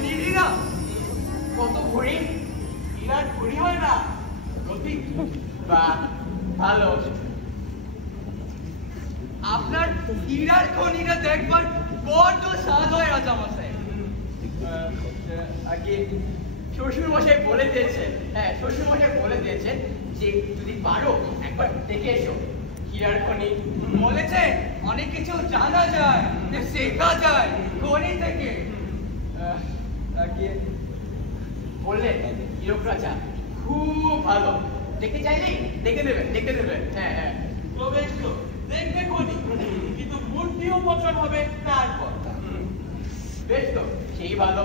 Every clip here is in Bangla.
খনিরই না কত ভরি হীরার খনি হয় না রফিক বা ভালো আপনার হীরার খনিটা দেখবার বড্ড স্বাদ হয় রাজামশাই আগে শ্বশুরমশাই বলে দিয়েছেন হ্যাঁ শ্বশুরমশাই বলে দিয়েছেন যে যদি পারো একবার দেখে এসো হীরার খনি বলেছে অনেক কিছু জানা যায় শেখা যায় খনি থেকে বললেন হীরক রাজা খুব ভালো দেখে চাইলেই দেখে দেবেন হ্যাঁ হ্যাঁ তো বেশ তো দেখবে খনি কিন্তু মূর্তিও পছন্দ হবে তারপর বেশ তো সেই ভালো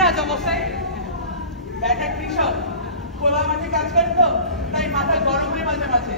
রাজামশাই ব্যাটা কৃষক খোলা মাঠে কাজ করতো তাই মাথা গরম হয়ে মাঝে মাঝে